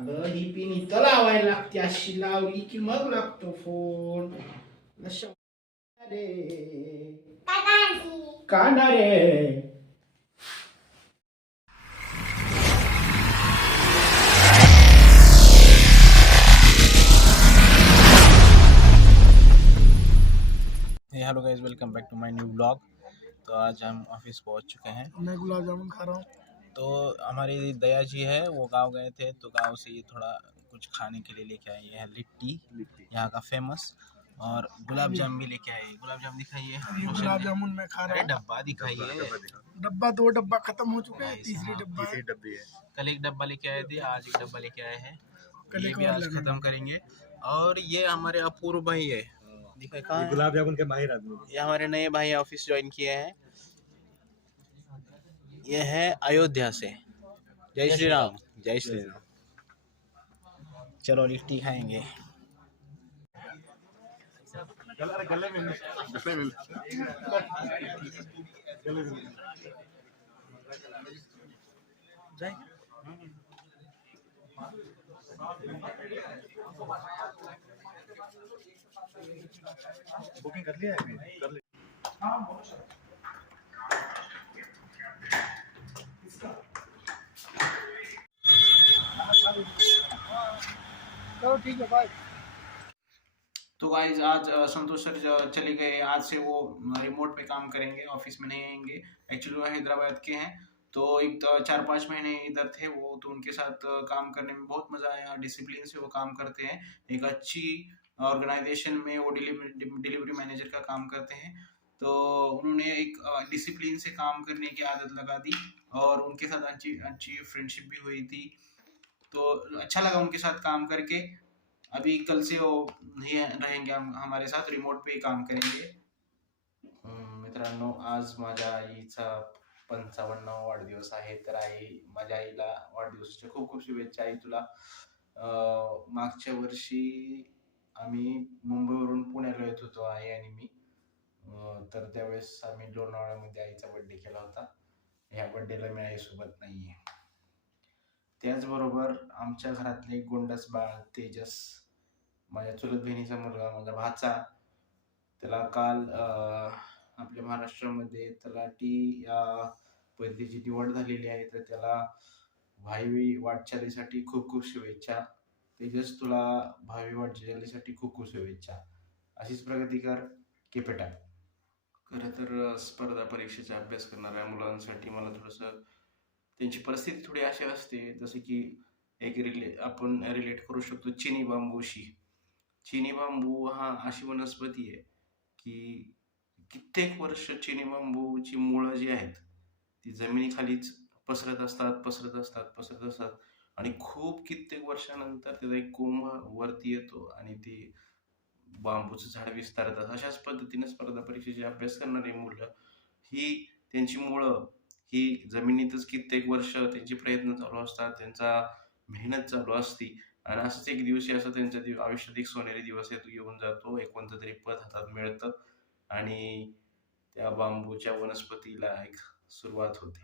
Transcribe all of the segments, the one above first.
अगं ही पिन इथं लावायला लागते अशी लावली की मग लागतो फ़ोन रे कांदा रे hello guys welcome back to my new blog तो आज हम ऑफ़िस पहुँच चुके हैं। मैं गुलाब जामुन खा रहा हूँ। तो हमारी दया जी है वो गाँव गए थे तो गाँव से ये थोड़ा कुछ खाने के लिए लेके आए है लिट्टी। यहाँ का फ़ेमस और गुलाब जामुन भी लेके आए। गुलाब जाम दिखाइए। गुलाब जामुन मैं खा रहा डब्बा दिखाइए। डब्बा दो डब्बा खत्म हो चुके हैं तीसरी डब्बा है। डब्बी है। कल एक डब्बा लेके आए थे आज एक डब्बा लेके आए हैं। कल ये भी आज खत्म करेंगे। और ये हमारे अपूर्व भाई है। है? गुलाब जामुन के माहिर आदमी। ये हमारे नए भाई ऑफ़िस ज्वाइन किए हैं। ये है अयोध्या से। जय श्री राम। जय श्री राम। चलो लिट्टी खाएँगे। गले गले में गले में गले में जाए। बुकिंग कर लिया है? कर लिया। तो गाइज़ आज संतोष सर चले गए। आज से वो रिमोट पे काम करेंगे ऑफ़िस में नहीं आएँगे। एक्चुअली वो हैदराबाद के हैं। तो एक तो चार, पाँच महीने इधर थे वो तो उनके साथ काम करने में बहुत मज़ा आया। डिसिप्लिन से वो काम करते हैं। एक अच्छी ऑर्गेनाइजेशन में वो डिलीवरी डिलीवरी मैनेजर का काम करते हैं। तो उन्होंने एक डिसिप्लिन से काम करने की आदत लगा दी और उनके साथ अच्छी अच्छी फ्रेंडशिप भी हुई थी। तो अच्छा लगा उनके साथ काम करके। अभी कल से वो नहीं रहेंगे हम हमारे साथ रिमोट पे काम करेंगे। मित्रांनो आज माझ्या आईचा पंचावन्न वाढदिवस आहे तर आई माझ्या आईला वाढदिवसाच्या खूप खूप शुभेच्छा. आई तुला मागच्या वर्षी आम्ही मुंबईवरून पुण्याला येत होतो आई आणि मी. तर त्यावेळेस आम्ही लोणावळ्यामध्ये आईचा बड्डे केला होता. ह्या बड्डेला मी आईसोबत नाही आहे त्याचबरोबर आमच्या घरातले एक गोंडस बाळ तेजस माझ्या चुलत बहिणीचा मुलगा माझा भाचा त्याला काल आपल्या महाराष्ट्रामध्ये तलाठी या पद्धतीची निवड झालेली आहे. तर त्याला भावी वाटचालीसाठी खूप खूप शुभेच्छा. तेजस तुला भावी वाटचालीसाठी खूप खूप शुभेच्छा. अशीच प्रगती कर केपेटा खरं तर स्पर्धा परीक्षेचा अभ्यास करणाऱ्या मुलांसाठी मला थोडंसं त्यांची परिस्थिती थोडी अशी असते जसं की एक रिले आपण रिलेट करू शकतो चिनी बांबूशी चिनी बांबू हा अशी वनस्पती आहे की कित्येक वर्ष चिनी बांबूची मुळं जी आहेत ती जमिनीखालीच पसरत असतात पसरत असतात पसरत असतात. आणि खूप कित्येक वर्षानंतर त्याचा एक कोंब वरती येतो आणि ते बांबूचं झाड विस्तारतात. अशाच पद्धतीने स्पर्धा परीक्षेचे अभ्यास करणारी मुलं ही त्यांची मुळं ही जमिनीतच कित्येक वर्ष त्यांचे प्रयत्न चालू असतात त्यांचा मेहनत चालू असती. आणि असंच एक दिवशी असं त्यांच्या दिव- आयुष्यात एक सोनेरी दिवस येतो येऊन जातो. एक कोणतं तरी पद हातात मिळतं. आणि त्या बांबूच्या वनस्पतीला एक सुरुवात होते.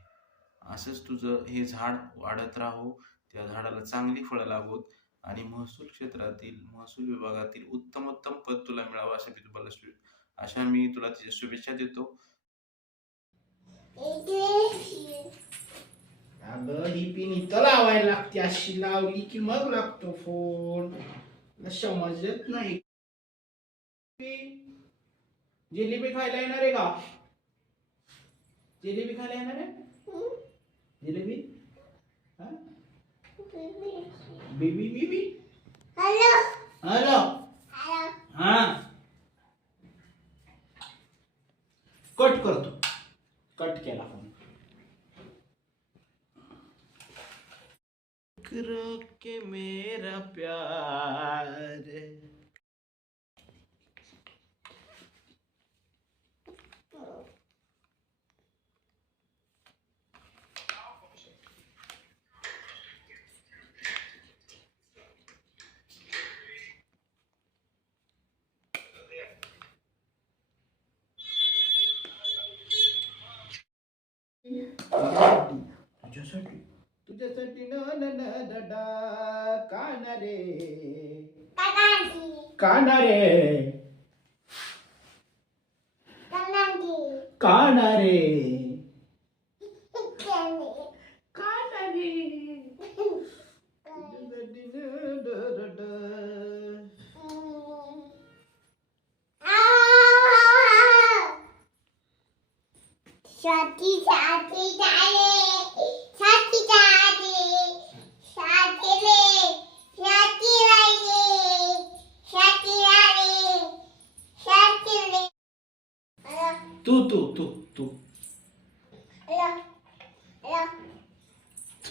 असंच तुझं हे झाड वाढत राहो. त्या झाडाला चांगली फळं लागोत. आणि महसूल क्षेत्रातील महसूल विभागातील उत्तमोत्तम पद तुला मिळावं अशा मी तुम्हाला अशा मी तुला तिच्या शुभेच्छा देतो. अगं ही पिन इथं लावायला लागते. अशी लावली की मग लागतो फोन समजत नाही. जिलेबी खायला येणार आहे का? जिलेबी खायला येणार आहे? जिलेबी? Baby baby? हॅलो. हा. कट करतो. करो के मेरा प्यार। ಸಟಿನೋ ನನ್ನ ದಡ ಕಾಣರೆ ಕಾಣರೆ ಕಾಣರೆ ಕಾಣರೆ ಸಾಥಿ ಸಾಥಿ ಸಾಯೇ तू तू तू तू.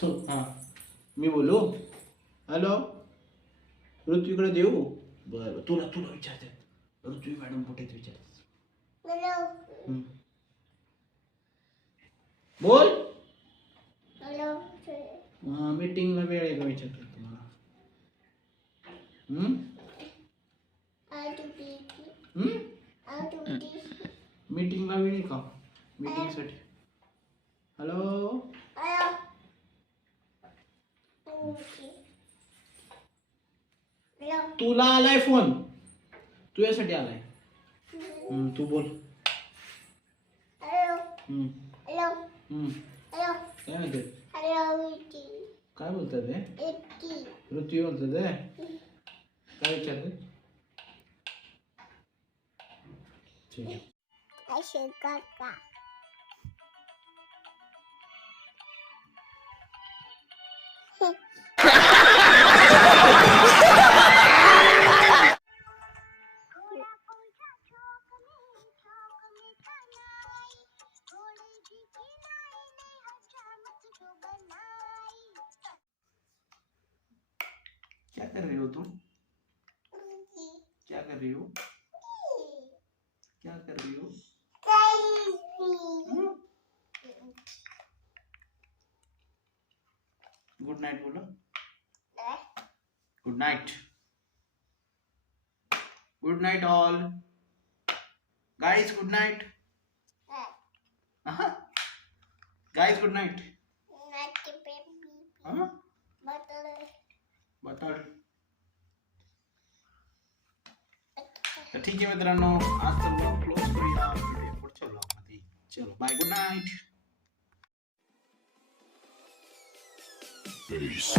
तू हा. मी बोलू? हॅलो? ऋत्वीकडे देऊ? बरं तुला तुला विचारते. ऋत्वी मॅडम कुठे विचारते. हम्म. बोल. हा मीटिंगला वेळ आहे का विचारतो तुम्हाला? हम्म? How मीटिंगला वेळ का? मीटिंगसाठी हॅलो. तुला आलाय फ़ोन तुझ्यासाठी आलाय. हम्म, तू बोल. हम्म. हम्म. काय म्हणते? काय बोलतात ऋतू बोलतात काय विचारते ठीक आहे. Kaka. क्या कर रही हो तुम? क्या कर रही हो? क्या कर रही हो? गुड नाइट बोलो। Good night good night all guys good night guys good night बता तर ठीक आहे मित्रांनो आजचं ब्लॉग क्लोज करूया पुढच्या ब्लॉगमध्ये चलो बाय गुड नाईट Peace.